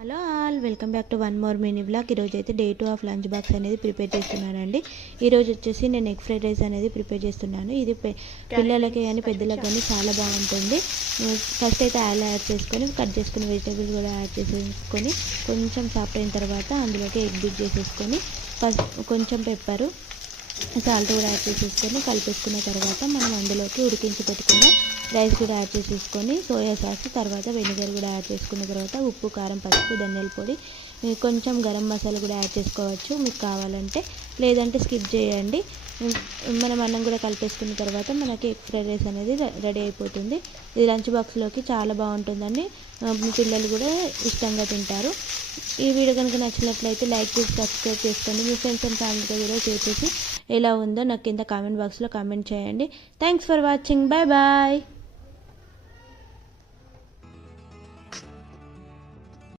Hello all, welcome back to one more mini blog. ఈరోజు అయితే day 2 of lunch box అనేది prepare చేస్తున్నానండి. ఈరోజు వచ్చేసి నేను ఎగ్ ఫ్రైడ్ రైస్ అనేది ప్రిపేర్ చేస్తున్నాను. ఇది పిల్లలకి కానీ పెద్దలకు కానీ చాలా బాగుంటుంది. ఫస్ట్ అయితే ఆయిల్ యాడ్ చేసుకొని కట్ చేసుకుని వెజిటేబుల్స్ కూడా యాడ్ చేసేసుకొని కొంచెం సాఫ్ట్ అయిన తర్వాత అందులోకి ఎగ్ బీట్ చేసేసుకొని కొంచెం పెప్పరు సాల్ట్ కూడా యాడ్ చేసేసుకొని కలిపేసుకున్న తర్వాత మనం అందులోకి ఉడికించి పెట్టుకున్న రైస్ కూడా యాడ్ చేసేసుకొని సోయా సాస్ తర్వాత వెనిగర్ కూడా యాడ్ చేసుకున్న తర్వాత ఉప్పు, కారం, పసుపు, ధనియాల పొడి, కొంచెం గరం మసాలా కూడా యాడ్ చేసుకోవచ్చు మీకు కావాలంటే, లేదంటే స్కిప్ చేయండి. మనం అన్నం కూడా కలిపేసుకున్న తర్వాత మనకి ఎగ్ ఫ్రైడ్ రైస్ అనేది రెడీ అయిపోతుంది. ఇది లంచ్ బాక్స్లోకి చాలా బాగుంటుందండి. మీ పిల్లలు కూడా ఇష్టంగా తింటారు. ఈ వీడియో కనుక నచ్చినట్లయితే లైక్ చేసి సబ్స్క్రైబ్ చేసుకోండి. మీ ఫ్రెండ్స్ అండ్ ఫ్యామిలీతో కూడా షేర్ చేసి ఎలా ఉందో నాకు కింద కామెంట్ బాక్స్లో కామెంట్ చేయండి. Thanks for watching. Bye bye.